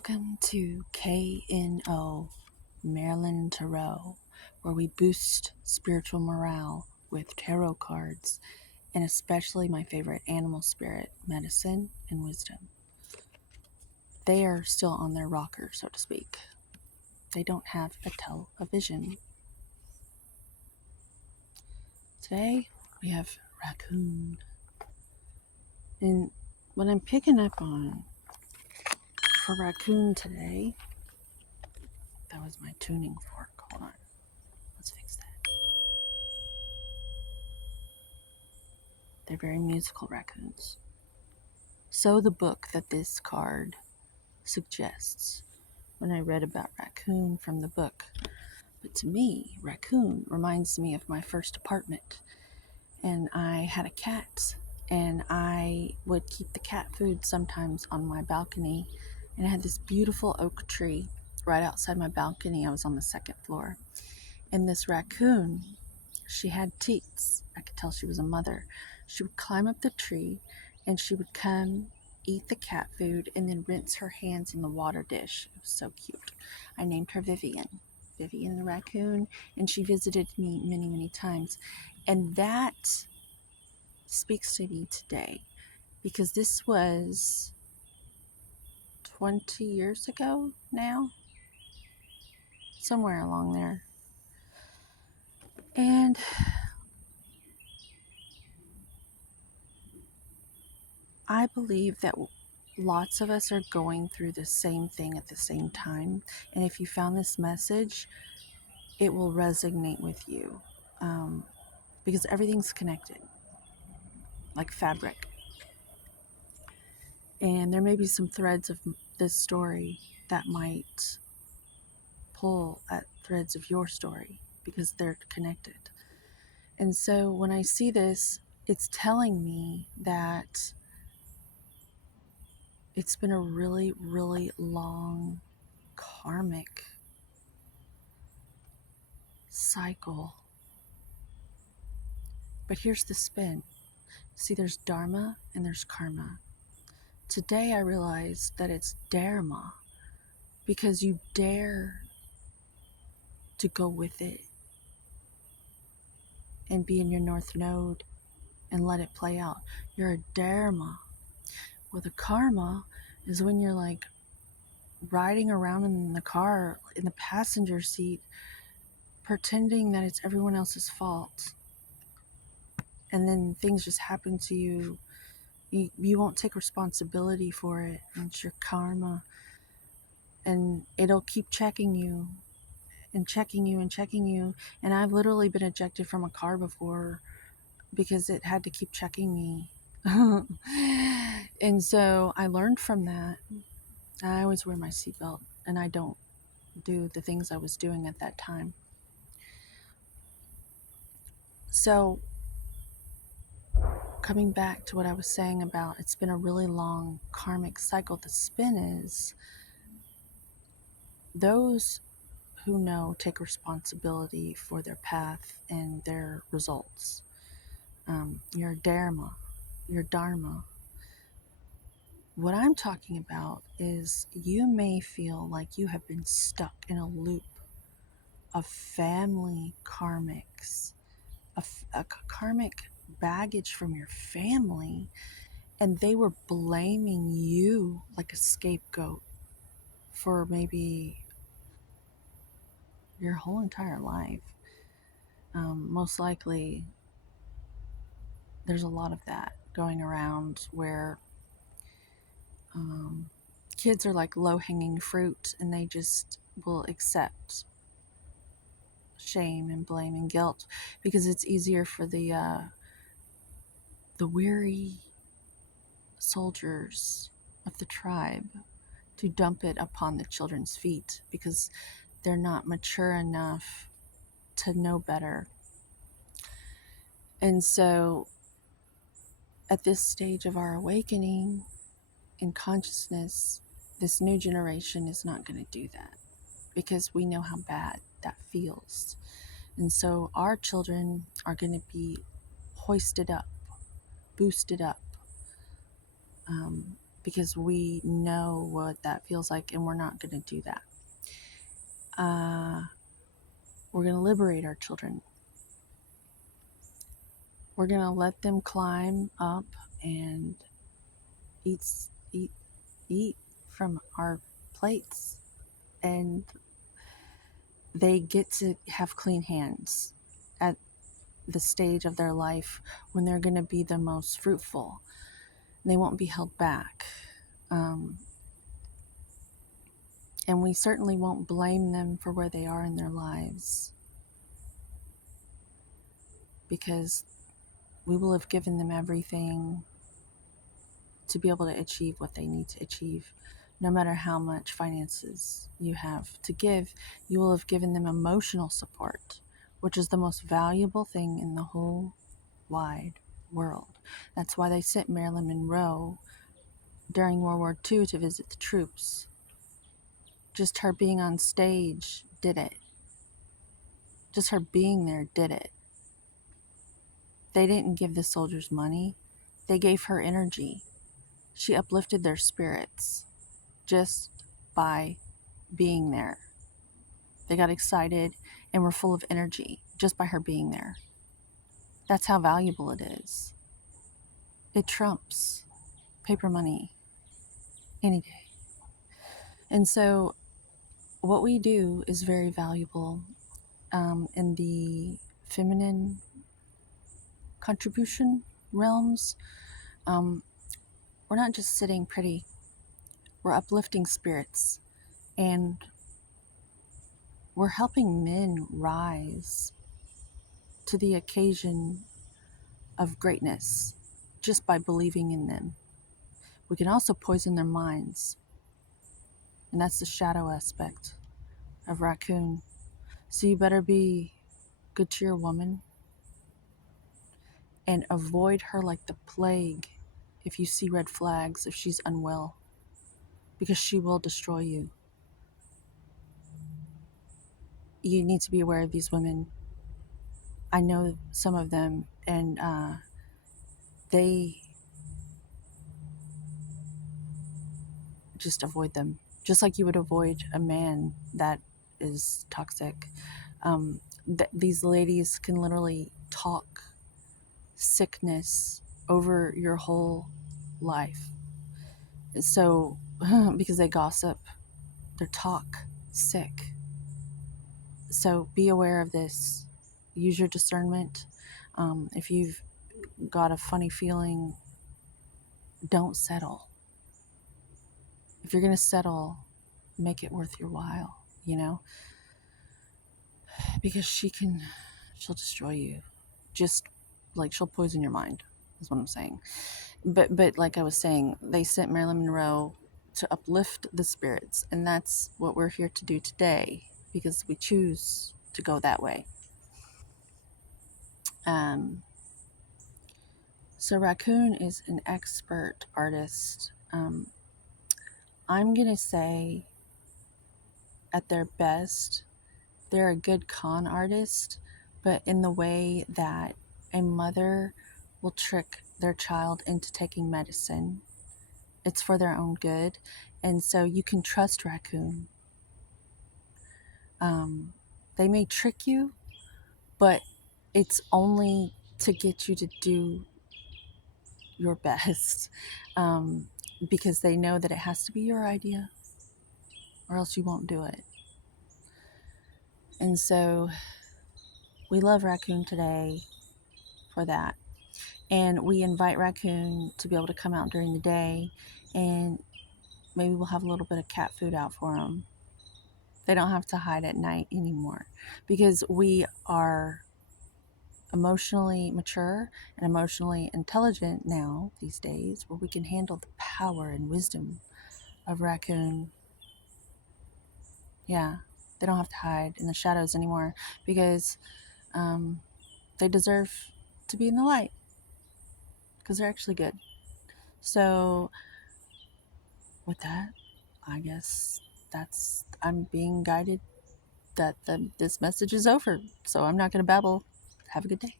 Welcome to KNO, Marilyn Tarot, where we boost spiritual morale with tarot cards, and especially my favorite animal spirit, medicine and wisdom. They are still on their rocker, so to speak. They don't have a television. Today, we have Raccoon. And what I'm picking up on for Raccoon today, that was my tuning fork. Hold on. Let's fix that. They're very musical raccoons. So the book that this card suggests when I read about Raccoon from the book. But to me, Raccoon reminds me of my first apartment. And I had a cat, and I would keep the cat food sometimes on my balcony. And I had this beautiful oak tree right outside my balcony. I was on the second floor. And this raccoon, she had teats. I could tell she was a mother. She would climb up the tree, and she would come eat the cat food and then rinse her hands in the water dish. It was so cute. I named her Vivian the raccoon, and she visited me many, many times. And that speaks to me today because this was 20 years ago now, somewhere along there. And I believe that lots of us are going through the same thing at the same time. And if you found this message, it will resonate with you because everything's connected, like fabric. And there may be some threads of this story that might pull at threads of your story because they're connected. And so when I see this, it's telling me that it's been a really, really long karmic cycle. But here's the spin. See, there's dharma and there's karma. Today I realized that it's dharma because you dare to go with it and be in your north node and let it play out. You're a dharma. Well, the karma is when you're like riding around in the car in the passenger seat pretending that it's everyone else's fault. And then things just happen to you. You won't take responsibility for it. And it's your karma. And it'll keep checking you and checking you and checking you. And I've literally been ejected from a car before because it had to keep checking me. And so I learned from that. I always wear my seatbelt, and I don't do the things I was doing at that time. So coming back to what I was saying about it's been a really long karmic cycle, the spin is those who know take responsibility for their path and their results. Your dharma, your dharma. What I'm talking about is you may feel like you have been stuck in a loop of family karmics, a karmic baggage from your family, and they were blaming you like a scapegoat for maybe your whole entire life. Most likely, there's a lot of that going around where kids are like low-hanging fruit and they just will accept shame and blame and guilt because it's easier for the weary soldiers of the tribe to dump it upon the children's feet because they're not mature enough to know better. And so at this stage of our awakening in consciousness, this new generation is not going to do that because we know how bad that feels. And so our children are going to be hoisted up, boosted up, because we know what that feels like, and we're not going to do that. We're going to liberate our children. We're going to let them climb up and eat, eat, eat from our plates, and they get to have clean hands at the stage of their life when they're going to be the most fruitful. They won't be held back. And we certainly won't blame them for where they are in their lives, because we will have given them everything to be able to achieve what they need to achieve. No matter how much finances you have to give, you will have given them emotional support, which is the most valuable thing in the whole wide world. That's why they sent Marilyn Monroe during World War II to visit the troops. Just her being on stage did it. Just her being there did it. They didn't give the soldiers money. They gave her energy. She uplifted their spirits just by being there. They got excited and were full of energy just by her being there. That's how valuable it is. It trumps paper money any day. And so what we do is very valuable in the feminine contribution realms. We're not just sitting pretty. We're uplifting spirits, and we're helping men rise to the occasion of greatness just by believing in them. We can also poison their minds, and that's the shadow aspect of Raccoon. So you better be good to your woman and avoid her like the plague if you see red flags, if she's unwell, because she will destroy you. You need to be aware of these women. I know some of them, and they just avoid them, just like you would avoid a man that is toxic. These ladies can literally talk sickness over your whole life. So, because they gossip, they talk sick. So be aware of this. Use your discernment. If you've got a funny feeling, don't settle. If you're going to settle, make it worth your while, because she'll destroy you. Just like she'll poison your mind, is what I'm saying. But like I was saying, they sent Marilyn Monroe to uplift the spirits, and that's what we're here to do today, because we choose to go that way. So Raccoon is an expert artist. I'm going to say at their best, they're a good con artist, but in the way that a mother will trick their child into taking medicine. It's for their own good. And so you can trust Raccoon. They may trick you, but it's only to get you to do your best, because they know that it has to be your idea or else you won't do it. And so we love Raccoon today for that. And we invite Raccoon to be able to come out during the day, and maybe we'll have a little bit of cat food out for them. They don't have to hide at night anymore, because we are emotionally mature and emotionally intelligent now these days, where we can handle the power and wisdom of Raccoon. Yeah, they don't have to hide in the shadows anymore, because they deserve to be in the light, because they're actually good. So with that, I guess I'm being guided that this message is over. So I'm not going to babble. Have a good day.